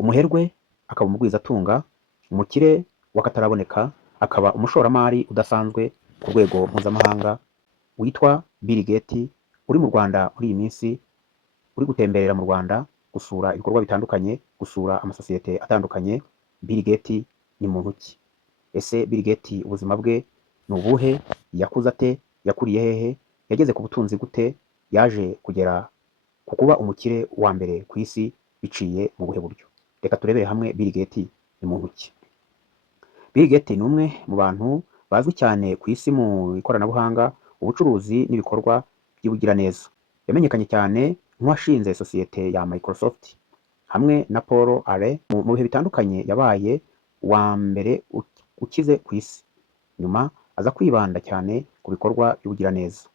umuherwe akaba umugwizatunga, umukire w'akataraboneka akaba umushoramari udasanzwe ku rwego mpuzamahanga witwa Bill Gates, uri mu Rwanda muri iyi minsi, uri gutemberera mu Rwanda gusura ibikorwa bitandukanye, gusura amasosiyete atandukanye. Bill Gates ni muntu ki? Ese Bill Gates ubuzima bwe ni ubuhe? Yakuze ate? Yakuriye hehe? Yageze ku butunzi gute? Yaje kugera ku kuba umukire wa mbere ku isi biciye mu buhe buryo? Reka turebere hamwe Bill Gates ni muntu ki. Bill Gates ni umwe mu bantu bazwi cyane ku isi mu ikoranabuhanga, ubucuruzi n'ibikorwa by'ubugiraneza. Yamenyekanye cyane nk'uwashinze sosiyete ya Microsoft hamwe na Paul Allen. Mu bihe bitandukanye yabaye uwa mbere ukize ku isi, nyuma aza kwibanda cyane ku bikorwa by'ubugiraneza.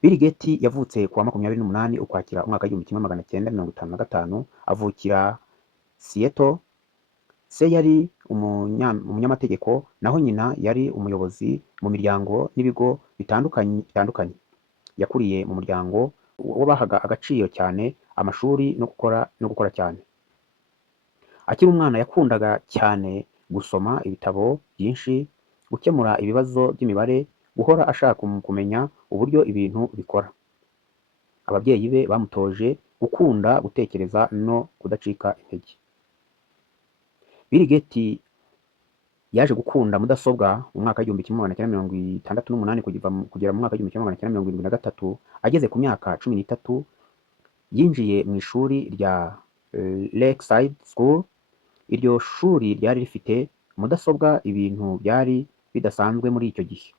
Bill Gates yavutse ku wa 28 Ukwakira umwaka w'1955, avukira Seattle. Se yari umunyamategeko, naho nyina yari umuyobozi mu miryango n'ibigo bitandukanye. Yakuriye mu muryango wabahaga agaciro cyane amashuri no gukora cyane. Akiri umwana yakundaga cyane gusoma ibitabo byinshi, gukemura ibibazo by'imibare, guhora ashaka kumenya uburyo ibintu bikora. Ababyeyi be bamutoje gukunda gutekereza no kudacika intege. Bill Gates yaje gukunda mudasobwa mu mwaka w'1968 kugera mu mwaka w'1973. Ageze ku myaka 13 yinjiye mu ishuri rya Lakeside School. Iryo shuri ryari rifite mudasobwa, ibintu byari bidasanzwe muri icyo gihe.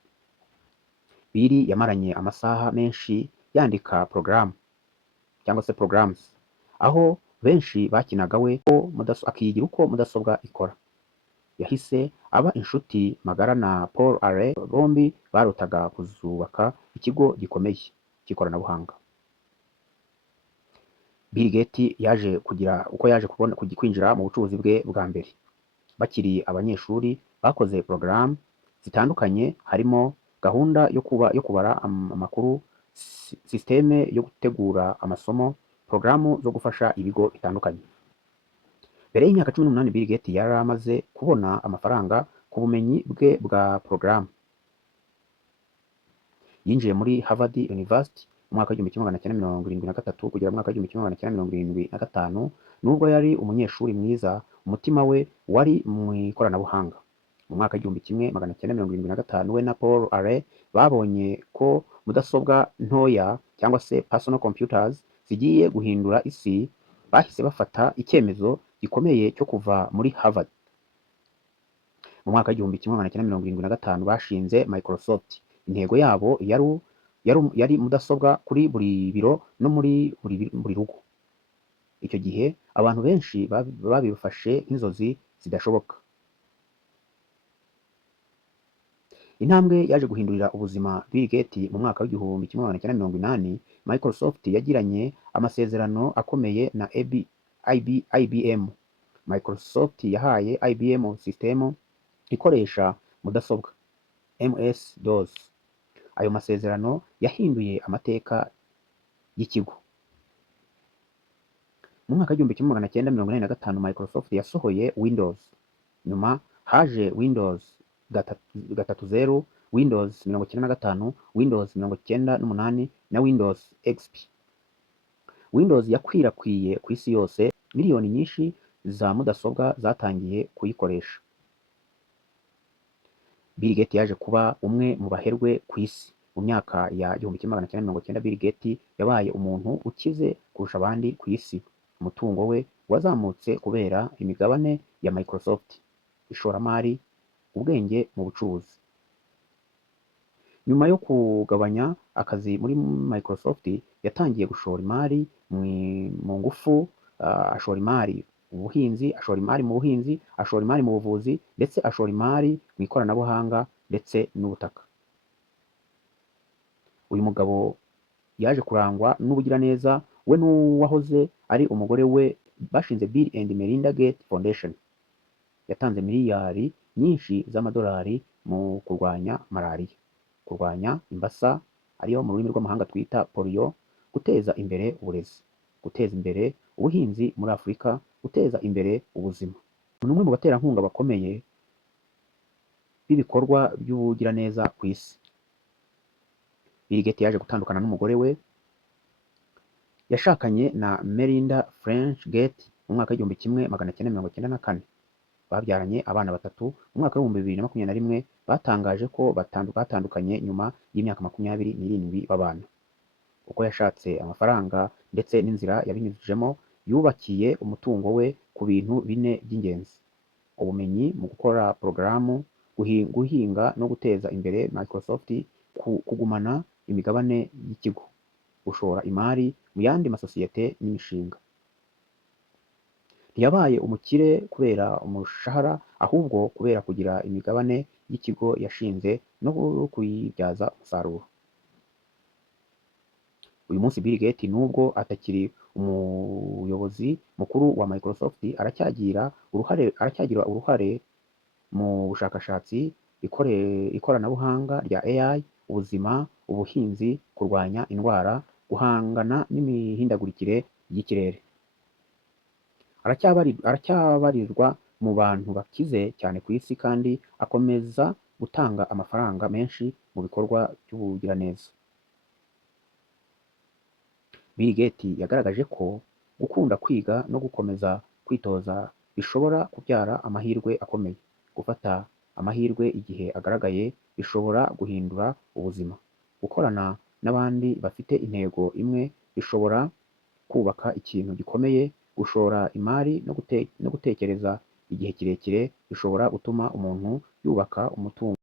Bill yamaranye amasaha menshi yandika porogaramu cyangwa se programs, aho benshi bakinaga we akiyigira uko mudasobwa ikora. Yahise aba inshuti magara na Paul Allen, bombi barotaga kuzubaka ikigo gikomeye cy'ikoranabuhanga. Bill Gates yaje kwinjira mu bucuruzi bwe bwa mbere. Bakiri abanyeshuri bakoze porogaramu zitandukanye, harimo gahunda yo kubara amakuru, sisiteme yo gutegura amasomo, porogaramu zo gufasha ibigo bitandukanye. Mbere y'imyaka 18 Bill Gates yari amaze kubona amafaranga ku bumenyi bwe bwa porogaramu. Yinjiye muri Harvard University mu mwaka w'1973 kugera mu mwaka w'1975. Nubwo yari umunyeshuri mwiza, umutima we wari mu ikoranabuhanga. Mu mwaka w'1975 we na Paul Allen babonye ko mudasobwa ntoya cyangwa se personal computers zigiye guhindura isi. Bahise bafata icyemezo gikomeye cyo kuva muri Harvard. Mu mwaka w'1975 bashinze Microsoft. Intego yabo yari mudasobwa kuri buri biro no muri buri rugo. Icyo gihe abantu benshi babifashe nk'inzozi zidashoboka. Intambwe yaje guhindurira ubuzima Bill Gates mu mwaka w'1980. Microsoft yagiranye amasezerano akomeye na IBM. Microsoft yahaye IBM sisitemu ikoresha mudasobwa MS-DOS. Ayo masezerano yahinduye amateka y'ikigo. Mu mwaka w'1985 Microsoft yasohoye Windows. Nyuma haje Windows 3.0, Windows 95, Windows 98 na Windows XP. Windows yakwirakwiye ku isi yose, miliyoni nyinshi za mudasobwa zatangiye kuyikoresha. Bill Gates yaje kuba umwe mu baherwe ku isi. Mu myaka ya 1990 Bill Gates yabaye umuntu ukize kurusha abandi ku isi. Umutungo we wazamutse kubera imigabane ya Microsoft, ishoramari, ubwenge mu bucuruzi. Nyuma yo kugabanya akazi muri Microsoft, yatangiye gushora imari mu ngufu, ashora imari mu buhinzi, ashora imari mu buvuzi, ndetse ashora imari mu ikoranabuhanga ndetse n'ubutaka. Uyu mugabo yaje kurangwa n'ubugiraneza. We n'uwahoze ari umugore we bashinze Bill and Melinda Gates Foundation. Yatanze miliyari nyinshi z'amadolari mu kurwanya malariya, kurwanya imbasa ariyo mu rurimi rw'amahanga twita polio, guteza imbere uburezi, guteza imbere ubuhinzi muri Afurika, guteza imbere ubuzima. Ni umwe mu baterankunga bakomeye b'ibikorwa by'ubugiraneza ku isi. Bill Gates yaje gutandukana n'umugore we yashakanye na Melinda French Gates mu mwaka w'igihumbi kimwe magana cyenda mirongo cyenda na kane. Babyaranye abana batatu. Mu mwaka w'ibihumbi bibiri na makumyabiri na rimwe batangaje ko batandukanye nyuma y'imyaka 27 babana. Uko yashatse amafaranga ndetse n'inzira yabinyujijemo, yubakiye umutungo we ku bintu 4 by'ingenzi: ubumenyi mu gukora porogaramu, guhinga no guteza imbere Microsoft, kugumana imigabane y'ikigo, gushora imari mu yandi masosiyete n'imishinga. Ntiyabaye umukire kubera umushahara, ahubwo kubera kugira imigabane y'ikigo yashinze no kuyibyaza umusaruro. Uyu munsi Bill Gates nubwo atakiri umuyobozi mukuru wa Microsoft, aracyagira uruhare mu bushakashatsi, ikoranabuhanga rya AI, ubuzima, ubuhinzi, kurwanya indwara, guhangana n'imihindagurikire y'ikirere. Aracyabarirwa mu bantu bakize cyane ku isi kandi akomeza gutanga amafaranga menshi mu bikorwa by'ubugiraneza. Bill Gates yagaragaje ko gukunda kwiga no gukomeza kwitoza bishobora kubyara amahirwe akomeye. Gufata amahirwe igihe agaragaye bishobora guhindura ubuzima. Gukorana n'abandi bafite intego imwe bishobora kubaka ikintu gikomeye. Gushora imari no gutekereza igihe kirekire bishobora gutuma umuntu yubaka umutungo.